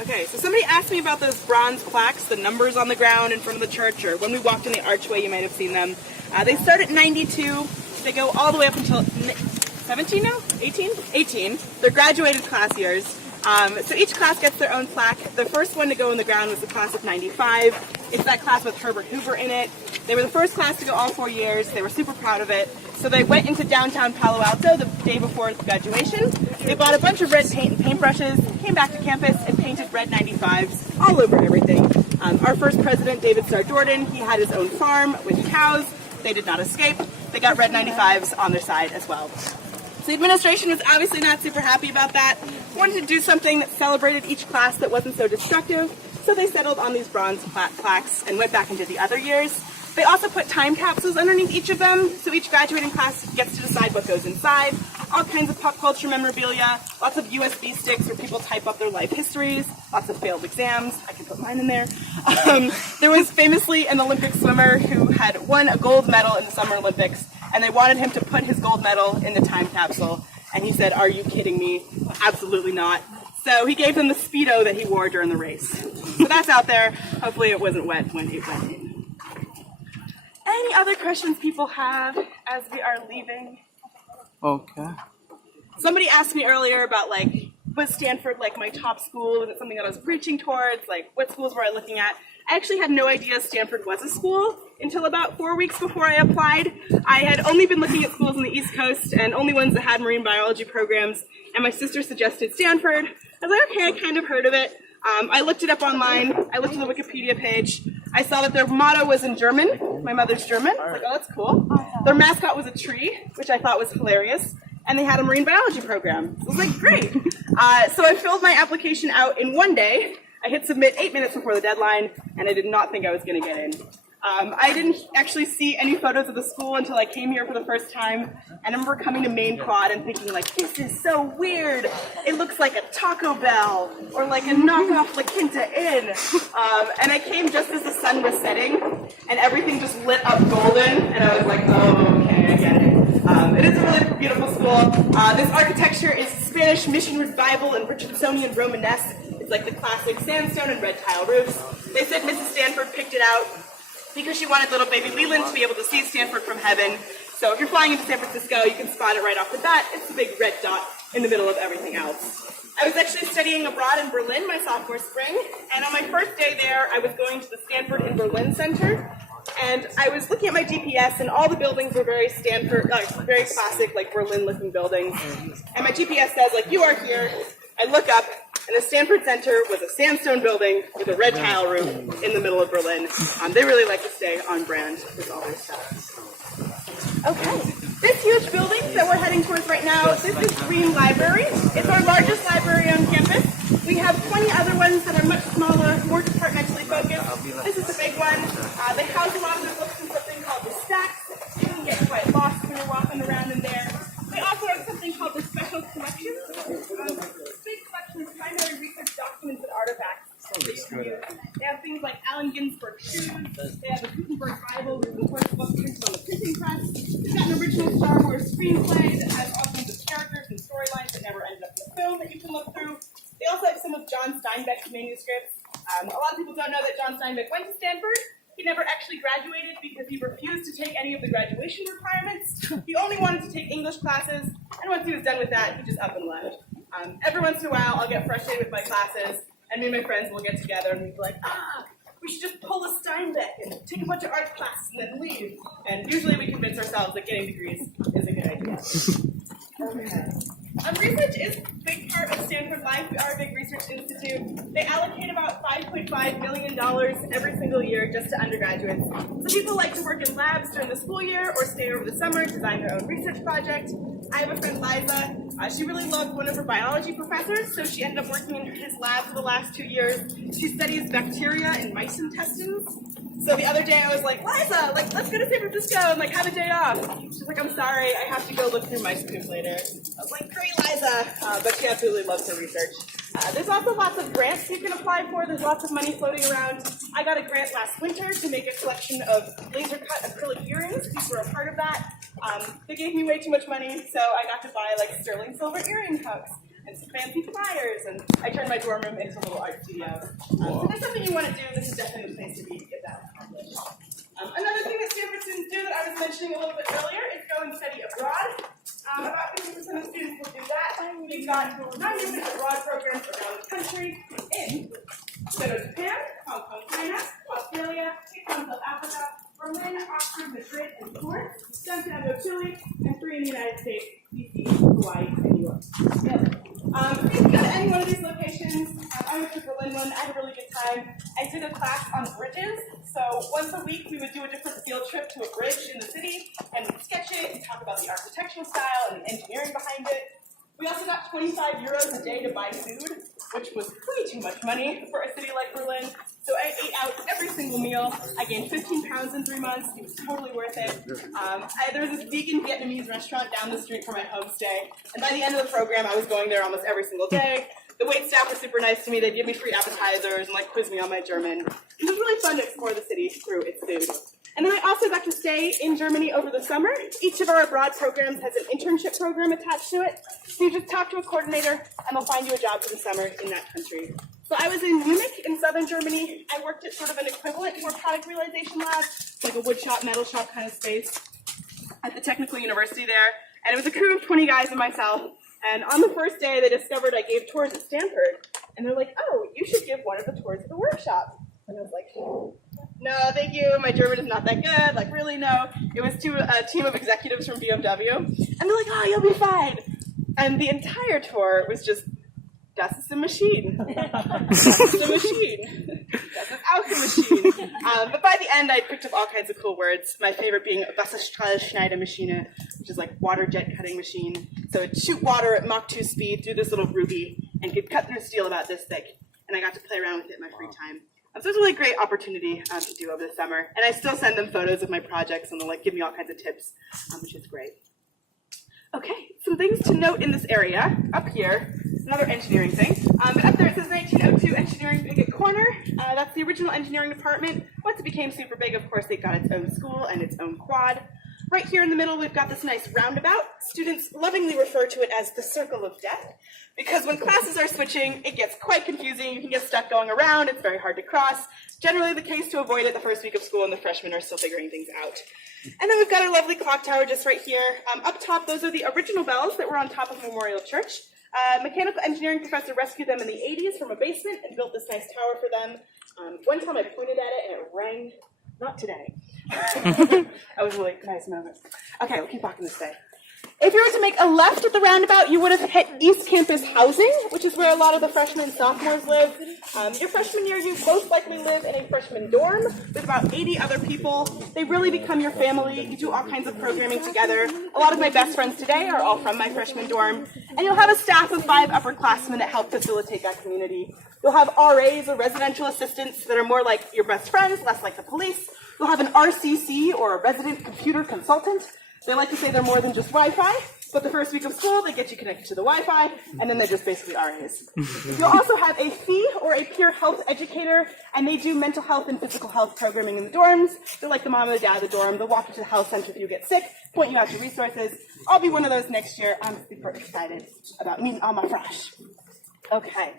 Okay, so somebody asked me about those bronze plaques, the numbers on the ground in front of the church, or when we walked in the archway, you might have seen them. They start at 92. They go all the way up until 17 now? 18? 18. They're graduated class years. So each class gets their own plaque. The first one to go in the ground was the class of 95. It's that class with Herbert Hoover in it. They were the first class to go all 4 years. They were super proud of it. So they went into downtown Palo Alto the day before graduation. They bought a bunch of red paint and paintbrushes, came back to campus, and painted red 95s all over everything. Our first president, David Starr Jordan, he had his own farm with cows. They did not escape. They got red 95s on their side as well. So the administration was obviously not super happy about that. Wanted to do something that celebrated each class that wasn't so destructive. So they settled on these bronze plaques and went back into the other years. They also put time capsules underneath each of them, so each graduating class gets to decide what goes inside. All kinds of pop culture memorabilia, lots of USB sticks where people type up their life histories, lots of failed exams. I can put mine in there. There was famously an Olympic swimmer who had won a gold medal in the Summer Olympics, and they wanted him to put his gold medal in the time capsule. And he said, "Are you kidding me? Absolutely not." So he gave them the Speedo that he wore during the race. So that's out there. Hopefully it wasn't wet when it went in. Any other questions people have as we are leaving? Okay. Somebody asked me earlier about, like, was Stanford, like, my top school? Was it something that I was reaching towards? Like, what schools were I looking at? I actually had no idea Stanford was a school until about 4 weeks before I applied. I had only been looking at schools on the East Coast and only ones that had marine biology programs, and my sister suggested Stanford. I was like, okay, I kind of heard of it. I looked it up online. I looked at the Wikipedia page. I saw that their motto was in German. My mother's German. I was like, oh, that's cool. Their mascot was a tree, which I thought was hilarious. And they had a marine biology program. So I was like, great. So I filled my application out in one day. I hit submit 8 minutes before the deadline, and I did not think I was going to get in. I didn't actually see any photos of the school until I came here for the first time. I remember coming to Main Quad and thinking, like, this is so weird. It looks like a Taco Bell or like a knockoff La Quinta Inn. And I came just as the sun was setting, and everything just lit up golden, and I was like, oh, okay, I get it. It is a really beautiful school. This architecture is Spanish Mission Revival and Richardsonian Romanesque. It's like the classic sandstone and red tile roofs. They said Mrs. Stanford picked it out because she wanted little baby Leland to be able to see Stanford from heaven. So if you're flying into San Francisco, you can spot it right off the bat. It's the big red dot in the middle of everything else. I was actually studying abroad in Berlin my sophomore spring, and on my first day there, I was going to the Stanford in Berlin Center, and I was looking at my GPS, and all the buildings were very Stanford, very classic, like Berlin-looking buildings. And my GPS says, like, you are here. I look up, and the Stanford Center was a sandstone building with a red tile roof in the middle of Berlin. They really like to stay on brand with all their stuff. Okay, this huge building that we're heading towards right now, this is Green Library. It's our largest library on campus. We have 20 other ones that are much smaller, more departmentally focused. This is the big one. They house a lot of their books in something called the stacks. You can get quite lost when you're walking around in there. They also have something called the special collections. Big collection of primary research documents and artifacts. They have things like Allen Ginsberg shoes. They have a Gutenberg Bible with the first book printed on the printing press. They've got an original Star Wars screenplay that has all kinds of characters and storylines that never ended up in the film that you can look through. They also have some of John Steinbeck's manuscripts. A lot of people don't know that John Steinbeck went to Stanford. He never actually graduated because he refused to take any of the graduation requirements. He only wanted to take English classes, and once he was done with that, he just up and left. Every once in a while, I'll get frustrated with my classes, and me and my friends will get together and we'll be like, we should just pull a Steinbeck and take a bunch of art classes and then leave. And usually we convince ourselves that getting degrees is a good idea. Okay. Research is a big part of Stanford Life. We are a big research institute. They allocate about $5.5 million every single year just to undergraduates. So people like to work in labs during the school year or stay over the summer, design their own research project. I have a friend, Liza. She really loved one of her biology professors, so she ended up working in his lab for the last 2 years. She studies bacteria in mice intestines. So the other day I was like, Liza, let's go to San Francisco and have a day off. She's like, I'm sorry, I have to go look through mice poop later. I was like, great, Liza. But she absolutely loves her research. There's also lots of grants you can apply for. There's lots of money floating around. I got a grant last winter to make a collection of laser-cut acrylic earrings. These were a part of that. They gave me way too much money, so I got to buy sterling silver earring hooks. and some fancy flyers, and I turned my dorm room into a little art studio. So if there's something you want to do, this is definitely the place to be to get that accomplished. Another thing that Stanford students do that I was mentioning a little bit earlier is go and study abroad. About 50% of students will do that. We've got 9 different abroad programs around the country in Japan, Hong Kong, China, Australia, Cape Town, South Africa, Berlin, Oxford, Madrid, and Tours, Santiago, Chile, and 3 in the United States, DC, Hawaii, and New York. If you go to any one of these locations, I went to the Berlin one, I had a really good time. I did a class on bridges, so once a week we would do a different field trip to a bridge in the city and sketch it and talk about the architectural style and the engineering behind it. We also got 25 euros a day to buy food, which was way too much money for a city like Berlin. So I ate out every single meal. I gained 15 pounds in 3 months. It was totally worth it. There was this vegan Vietnamese restaurant down the street from my homestay. And by the end of the program, I was going there almost every single day. The wait staff was super nice to me. They'd give me free appetizers and quiz me on my German. It was really fun to explore the city through its food. And then I also got to stay in Germany over the summer. Each of our abroad programs has an internship program attached to it. So you just talk to a coordinator and they'll find you a job for the summer in that country. So I was in Munich in southern Germany. I worked at sort of an equivalent to a product realization lab, like a wood shop, metal shop kind of space at the Technical University there. And it was a crew of 20 guys and myself. And on the first day, they discovered I gave tours at Stanford. And they're like, oh, you should give one of the tours of the workshop. And I was like, no, thank you. My German is not that good. Really, no. It was to a team of executives from BMW. And they're like, oh, you'll be fine. And the entire tour was just, das ist a machine. Das ist a machine. Das ist auch a machine. But by the end, I picked up all kinds of cool words. My favorite being Wasserstrahlschneidemaschine, which is like water jet cutting machine. So it'd shoot water at Mach 2 speed through this little ruby and could cut through steel about this thick. And I got to play around with it in my free time. So it was a really great opportunity to do over the summer. And I still send them photos of my projects and they'll give me all kinds of tips, which is great. Okay, some things to note in this area. Up here, another engineering thing. Up there it says 1902 Engineering Pickett Corner. That's the original engineering department. Once it became super big, of course, they got its own school and its own quad. Right here in the middle, we've got this nice roundabout. Students lovingly refer to it as the circle of death, because when classes are switching, it gets quite confusing. You can get stuck going around. It's very hard to cross. Generally the case to avoid it the first week of school, and the freshmen are still figuring things out. And then we've got our lovely clock tower just right here. Up top, those are the original bells that were on top of Memorial Church. Mechanical engineering professor rescued them in the 80s from a basement and built this nice tower for them. One time I pointed at it and it rang. Not today. That was a really nice moment. Okay, we'll keep walking this way. If you were to make a left at the roundabout, you would have hit East Campus Housing, which is where a lot of the freshmen and sophomores live. Your freshman year, you most likely live in a freshman dorm with about 80 other people. They really become your family. You do all kinds of programming together. A lot of my best friends today are all from my freshman dorm. And you'll have a staff of 5 upperclassmen that help facilitate that community. You'll have RAs, or residential assistants, that are more like your best friends, less like the police. You'll have an RCC, or a resident computer consultant. They like to say they're more than just Wi-Fi, but the first week of school, they get you connected to the Wi-Fi, and then they're just basically RAs. You'll also have a FEE, or a peer health educator, and they do mental health and physical health programming in the dorms. They're like the mom and the dad of the dorm. They'll walk you to the health center if you get sick, point you out to resources. I'll be one of those next year. I'm super excited about meeting all my fresh. Okay.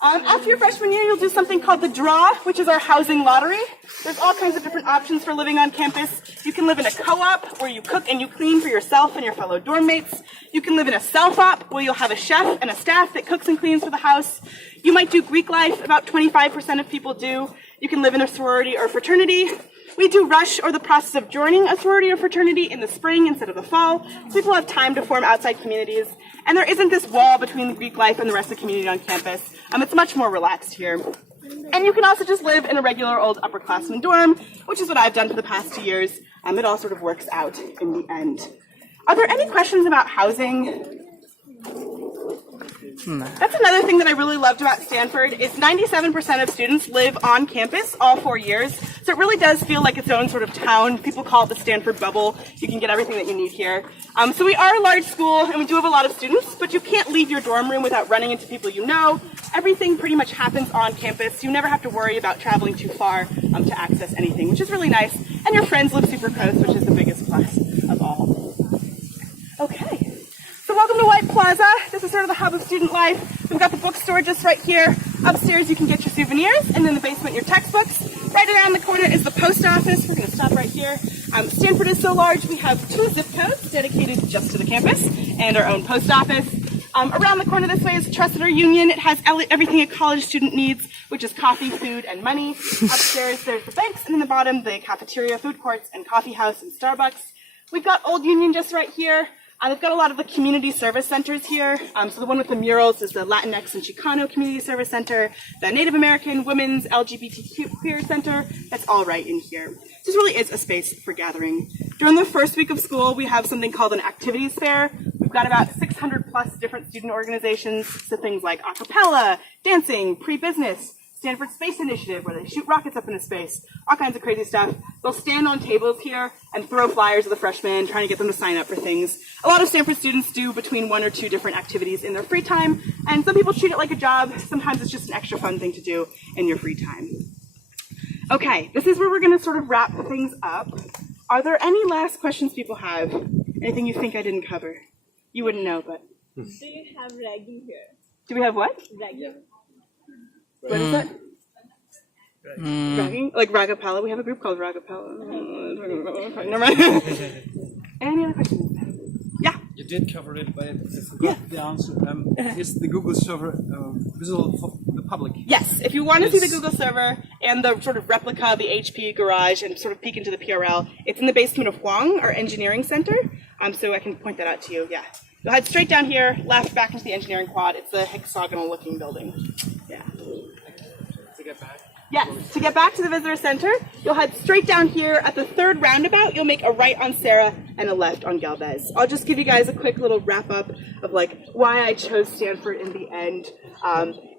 After your freshman year, you'll do something called the Draw, which is our housing lottery. There's all kinds of different options for living on campus. You can live in a co-op, where you cook and you clean for yourself and your fellow dorm mates. You can live in a self-op, where you'll have a chef and a staff that cooks and cleans for the house. You might do Greek life, about 25% of people do. You can live in a sorority or fraternity. We do Rush, or the process of joining a sorority or fraternity, in the spring instead of the fall, so people have time to form outside communities. And there isn't this wall between the Greek life and the rest of the community on campus. It's much more relaxed here. And you can also just live in a regular old upperclassman dorm, which is what I've done for the past 2 years. It all sort of works out in the end. Are there any questions about housing? That's another thing that I really loved about Stanford is 97% of students live on campus all 4 years. So it really does feel like its own sort of town. People call it the Stanford bubble. You can get everything that you need here. So we are a large school and we do have a lot of students, but you can't leave your dorm room without running into people you know. Everything pretty much happens on campus. You never have to worry about traveling too far to access anything, which is really nice. And your friends live super close, which is the biggest plus of all. Okay. So welcome to White Plaza. This is sort of the hub of student life. We've got the bookstore just right here. Upstairs you can get your souvenirs, and in the basement your textbooks. Right around the corner is the post office. We're going to stop right here. Stanford is so large, we have 2 zip codes dedicated just to the campus and our own post office. Around the corner this way is Tressiter Union. It has everything a college student needs, which is coffee, food, and money. Upstairs there's the banks, and in the bottom the cafeteria, food courts, and coffee house and Starbucks. We've got Old Union just right here. They've got a lot of the community service centers here. So the one with the murals is the Latinx and Chicano Community Service Center, the Native American Women's LGBTQ Queer Center. That's all right in here. This really is a space for gathering. During the first week of school, we have something called an activities fair. We've got about 600 plus different student organizations, so things like a cappella, dancing, pre-business, Stanford Space Initiative, where they shoot rockets up into space, all kinds of crazy stuff. They'll stand on tables here and throw flyers at the freshmen, trying to get them to sign up for things. A lot of Stanford students do between 1 or 2 different activities in their free time, and some people treat it like a job. Sometimes it's just an extra fun thing to do in your free time. Okay, this is where we're going to sort of wrap things up. Are there any last questions people have? Anything you think I didn't cover? You wouldn't know, but... Do you have ragging here? Do we have what? Ragging. What is that? Ragging? Like Ragapella? We have a group called Ragapella. Never mind. Any other questions? Yeah? You did cover it, but I forgot the answer. Is the Google server visible for the public? Yes. If you want to see the Google server and the sort of replica of the HP garage and sort of peek into the PRL, it's in the basement of Huang, our engineering center. So I can point that out to you. Yeah. You'll head straight down here, left, back into the engineering quad. It's a hexagonal-looking building. Yeah. To get back? Yes. To get back to the visitor center, you'll head straight down here. At the 3rd roundabout, you'll make a right on Sarah and a left on Galvez. I'll just give you guys a quick little wrap-up of like why I chose Stanford in the end.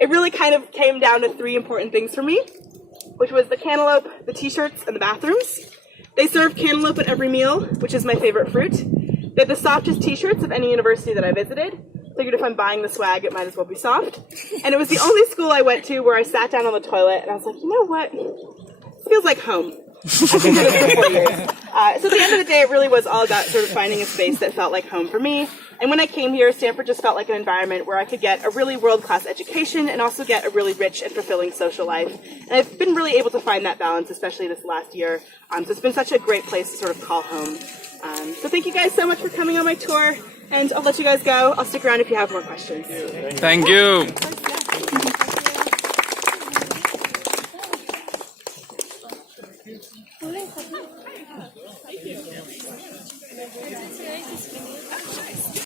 It really kind of came down to 3 important things for me, which was the cantaloupe, the t-shirts, and the bathrooms. They serve cantaloupe at every meal, which is my favorite fruit. They have the softest t-shirts of any university that I visited. Figured if I'm buying the swag, it might as well be soft. And it was the only school I went to where I sat down on the toilet and I was like, you know what? It feels like home. I've been doing this for 4 years. So at the end of the day, it really was all about sort of finding a space that felt like home for me. And when I came here, Stanford just felt like an environment where I could get a really world-class education and also get a really rich and fulfilling social life. And I've been really able to find that balance, especially this last year. So it's been such a great place to sort of call home. So thank you guys so much for coming on my tour. And I'll let you guys go. I'll stick around if you have more questions. Thank you.